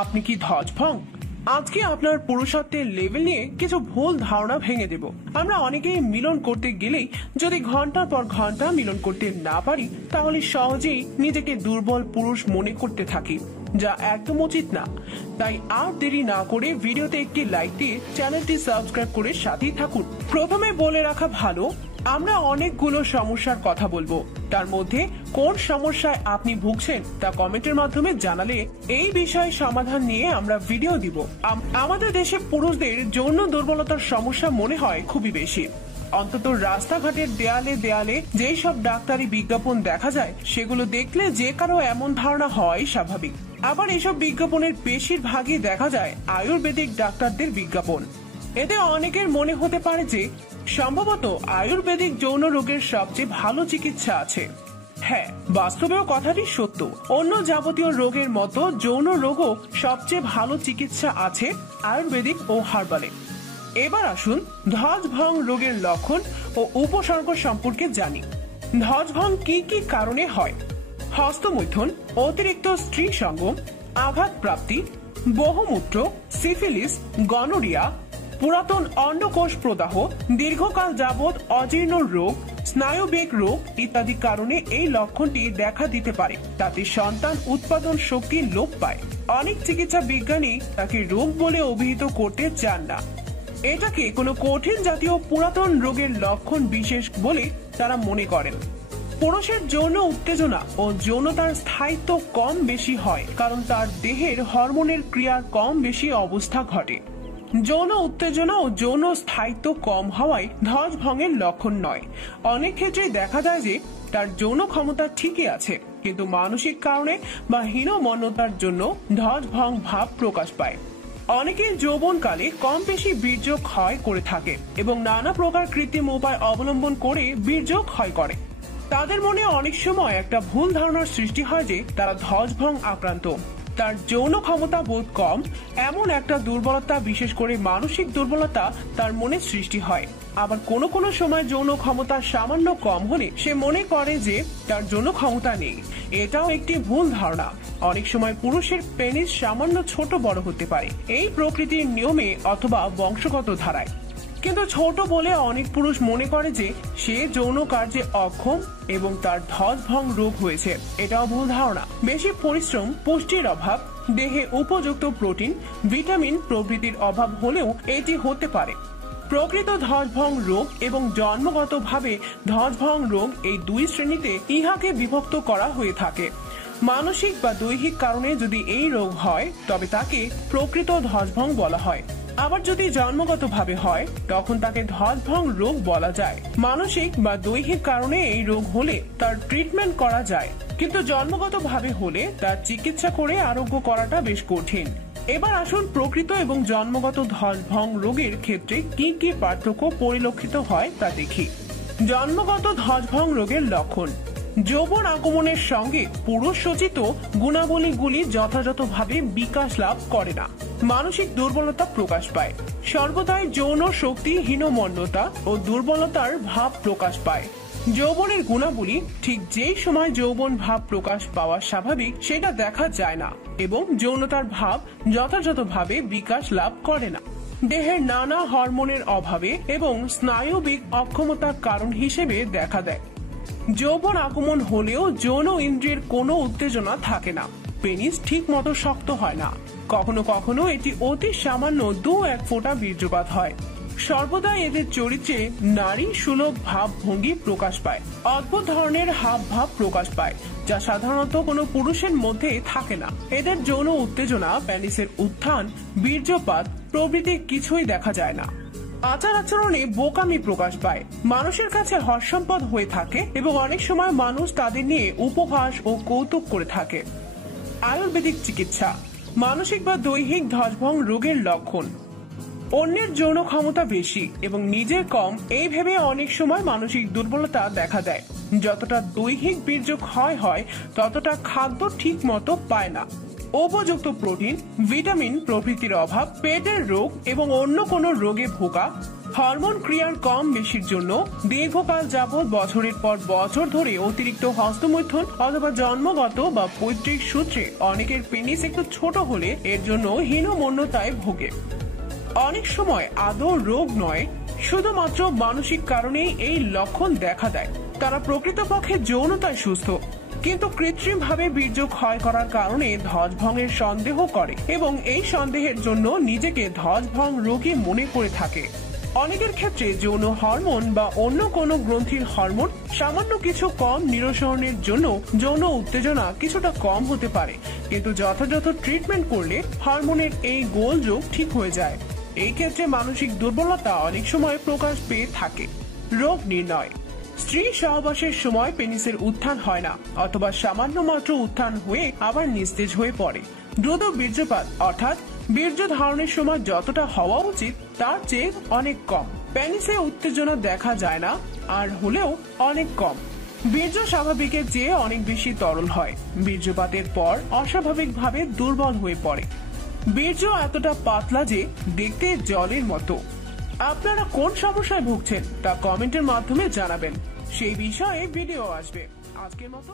আপনি কি ধ্বজভঙ্গ? আজকে আপনার পুরুষত্বের লেভেল নিয়ে কিছু ভুল ধারণা ভেঙে দেব। আমরা অনেকেই মিলন করতে গেলেই যদি ঘন্টার পর ঘন্টা মিলন করতে না পারি তাহলে সহজেই নিজেকে দুর্বল পুরুষ মনে করতে থাকি, যা একদম উচিত না। তাই আর দেরি না করে ভিডিওতে একটি লাইক দিয়ে চ্যানেলটি সাবস্ক্রাইব করে সাথেই থাকুন। প্রথমে বলে রাখা ভালো, আমরা অনেকগুলো সমস্যার কথা বলবো। তার মধ্যে কোন সমস্যায় আপনি ভুগছেন তা কমেন্টের মাধ্যমে জানালে এই বিষয়ে সমাধান নিয়ে আমরা ভিডিও দিব। আমাদের দেশে পুরুষদের যৌন দুর্বলতার সমস্যা মনে হয় খুবই বেশি। অন্তত রাস্তাঘাটের দেয়ালে দেয়ালে যেই সব ডাক্তারি বিজ্ঞাপন দেখা যায় সেগুলো দেখলে যে কারো এমন ধারণা হয় স্বাভাবিক। আবার এসব বিজ্ঞাপনের বেশিরভাগই দেখা যায় আয়ুর্বেদিক ডাক্তারদের বিজ্ঞাপন। এতে অনেকের মনে হতে পারে যে সম্ভবত আয়ুর্বেদিক যৌন রোগের সবচেয়ে ভালো চিকিৎসা আছে। হ্যাঁ, বাস্তবেও কথাটি সত্য। অন্য যাবতীয় রোগের মতো যৌন রোগও সবচেয়ে ভালো চিকিৎসা আছে আয়ুর্বেদিক ও হার্বালে। এবার আসুন ধ্বজভঙ্গ রোগের লক্ষণ ও উপসর্গ সম্পর্কে জানি। ধ্বজভঙ্গ কি কি কারণে হয়? হস্তমৈথুন, অতিরিক্ত স্ত্রী সঙ্গম, আঘাত প্রাপ্তি, বহুমূত্র, সিফিলিস, গনোরিয়া, পুরাতন অন্ডকোষ প্রদাহ, দীর্ঘকাল যাবৎ অজীর্ণ রোগ, স্নায়ুবেগ রোগ ইত্যাদি কারণে এই লক্ষণটি দেখা দিতে পারে। তাতে সন্তান উৎপাদন শক্তি লোপ পায়। অনেক চিকিৎসা বিজ্ঞানী তাকে রোগ বলে অভিহিত করতে চান না। এটাকে কোনো কঠিন জাতীয় পুরাতন রোগের লক্ষণ বিশেষ বলে তারা মনে করেন। পুরুষের যৌন উত্তেজনা ও যৌনতার স্থায়িত্ব কম বেশি হয় কারণ তার দেহের হরমোনের ক্রিয়ার কম বেশি অবস্থা ঘটে। যৌন উত্তেজনা ও যৌন স্থায়িত্ব কম হওয়ায় ধ্বজভঙ্গের লক্ষণ নয়। অনেক ক্ষেত্রেই দেখা যায় যে তার যৌন ক্ষমতা ঠিকই আছে, কিন্তু মানসিক কারণে বা হীনমন্যতার জন্য ধ্বজভঙ্গ ভাব প্রকাশ পায়। অনেকের যৌবনকালে কম বেশি বীর্য ক্ষয় করে থাকে এবং নানা প্রকার কৃত্রিম উপায় অবলম্বন করে বীর্য ক্ষয় করে। তাদের মনে অনেক সময় একটা ভুল ধারণার সৃষ্টি হয় যে তারা ধ্বজভঙ্গ আক্রান্ত। তার যৌন ক্ষমতা বোধ কম এমন একটা দুর্বলতা, বিশেষ করে মানসিক দুর্বলতা তার মনে সৃষ্টি হয়। আবার কোনো কোনো সময় যৌন ক্ষমতা সামান্য কম হলে সে মনে করে যে তার যৌন ক্ষমতা নেই। এটাও একটি ভুল ধারণা। অনেক সময় পুরুষের পেনিস সামান্য ছোট বড় হতে পারে, এই প্রকৃতির নিয়মে অথবা বংশগত ধারায়। কিন্তু ছোট বলে অনেক পুরুষ মনে করে যে সে যৌন কার্যে অক্ষম এবং তার ধ্বজভঙ্গ রোগ হয়েছে। এটাও ভুল ধারণা। বেশি পরিশ্রম, পুষ্টির অভাব, দেহে উপযুক্ত প্রোটিন, ভিটামিন প্রভৃতির অভাব হলেও এটি হতে পারে। প্রকৃত ধ্বজভঙ্গ রোগ এবং জন্মগতভাবে ধ্বজভঙ্গ রোগ এই দুই শ্রেণীতে ইহাকে বিভক্ত করা হয়ে থাকে। মানসিক বা দৈহিক কারণে যদি এই রোগ হয় তবে তাকে প্রকৃত ধ্বজভঙ্গ বলা হয়। আবার যদি জন্মগতভাবে হয় তখন তাকে ধ্বজভঙ্গ রোগ বলা যায়। মানসিক বা দৈহিক কারণে এই রোগ হলে তার ট্রিটমেন্ট করা যায়, কিন্তু জন্মগতভাবে হলে তার চিকিৎসা করে আরোগ্য করাটা বেশ কঠিন। এবার আসুন প্রকৃত এবং জন্মগত ধ্বজভঙ্গ রোগের ক্ষেত্রে কি কি পার্থক্য পরিলক্ষিত হয় তা দেখি। জন্মগত ধ্বজভঙ্গ রোগের লক্ষণ: যৌবন আগমনের সঙ্গে পুরুষ সূচিত গুণাবলীগুলি যথাযথভাবে বিকাশ লাভ করে না। মানসিক দুর্বলতা প্রকাশ পায়। সর্বদাই যৌন শক্তি হীনমন্যতা ও দুর্বলতার ভাব প্রকাশ পায়। যৌবনের গুণাবলী ঠিক যেই সময় যৌবন ভাব প্রকাশ পাওয়া স্বাভাবিক সেটা দেখা যায় না এবং যৌনতার ভাব যথাযথভাবে বিকাশ লাভ করে না। দেহের নানা হরমোনের অভাবে এবং স্নায়ুবিক অক্ষমতার কারণ হিসেবে দেখা দেয়। যৌবন আগমন হলেও যৌন ইন্দ্রিয়ের কোনো উত্তেজনা থাকে না। পেনিস ঠিক মতো শক্ত হয় না। কখনো কখনো এটি অতি সামান্য 2-1 ফোঁটা বীর্যপাত হয়। সর্বদা এদের চরিত্রে নারী সুলভ ভাব ভঙ্গি প্রকাশ পায়। অদ্ভুত ধরনের হাব ভাব প্রকাশ পায় যা সাধারণত কোনো পুরুষের মধ্যে থাকে না। এদের যৌন উত্তেজনা, পেনিসের উত্থান, বীর্যপাত প্রভৃতি কিছুই দেখা যায় না। আচার আচরণে বোকামি প্রকাশ পায়। মানুষের কাছে হর্ষম্পদ হয়ে থাকে এবং অনেক সময় মানুষ তাদের নিয়ে উপহাস ও কৌতুক করে থাকে। আয়ুর্বেদিক চিকিৎসা: মানসিক বা দৈহিক ধ্বজভঙ্গ রোগের লক্ষণ: অন্যের যৌন ক্ষমতা বেশি এবং নিজের কম এই ভেবে অনেক সময় মানসিক দুর্বলতা দেখা দেয়। যতটা দৈহিক বীর্য ক্ষয় হয় ততটা খাদ্য ঠিক মতো পায় না। উপযুক্ত প্রোটিন, ভিটামিন প্রভৃতির অভাব, পেটের রোগ এবং অন্য কোনো রোগে ভোগা, হরমোন ক্রিয়ার কম বেশির জন্য দীর্ঘকাল যাবৎ বছরের পর বছর ধরে অতিরিক্ত হস্তমৈথুন অথবা জন্মগত বা পৈতৃক সূত্রে অনেকের পেনিস একটু ছোট হলে এর জন্য হীনমন্যতায় ভোগে। অনেক সময় আদৌ রোগ নয়, শুধুমাত্র মানসিক কারণেই এই লক্ষণ দেখা দেয়। তারা প্রকৃতপক্ষে যৌনতায় সুস্থ, কিন্তু কৃত্রিম ভাবে বীর্য ক্ষয় করার কারণে ধ্বজভঙ্গের সন্দেহ করে এবং এই সন্দেহের জন্য নিজেকে ধ্বজভঙ্গ রোগী মনে করে থাকে। অনেকের ক্ষেত্রে যৌন হরমোন বা অন্য কোনো গ্রন্থির হরমোন সামান্য কিছু কম নিরসনের জন্য যৌন উত্তেজনা কিছুটা কম হতে পারে, কিন্তু যথাযথ ট্রিটমেন্ট করলে হরমোনের এই গোলযোগ ঠিক হয়ে যায়। এই ক্ষেত্রে মানসিক দুর্বলতা অনেক সময় প্রকাশ পেয়ে থাকে। রোগ নির্ণয়: স্ত্রী সহবাসের সময় পেনিসের উত্থান হয় না, অথবা সামান্য মাত্র উত্থান হয়ে আবার নিস্তেজ হয়ে পড়ে। দ্রুত বীর্যপাত অর্থাৎ বীর্য ধারণের সময় যতটা হওয়া উচিত তার চেয়ে অনেক কম। পেনিসে উত্তেজনা দেখা যায় না, আর হলেও অনেক কম। বীর্য স্বাভাবিকের চেয়ে অনেক বেশি তরল হয়। বীর্যপাতের পর অস্বাভাবিকভাবে দুর্বল হয়ে পড়ে। বীর্য এতটা পাতলা যে দেখতে জলের মতো। আপনারা কোন সমস্যায় ভুগছেন তা কমেন্টের মাধ্যমে জানাবেন, সেই বিষয়ে ভিডিও আসবে। আজকের মতো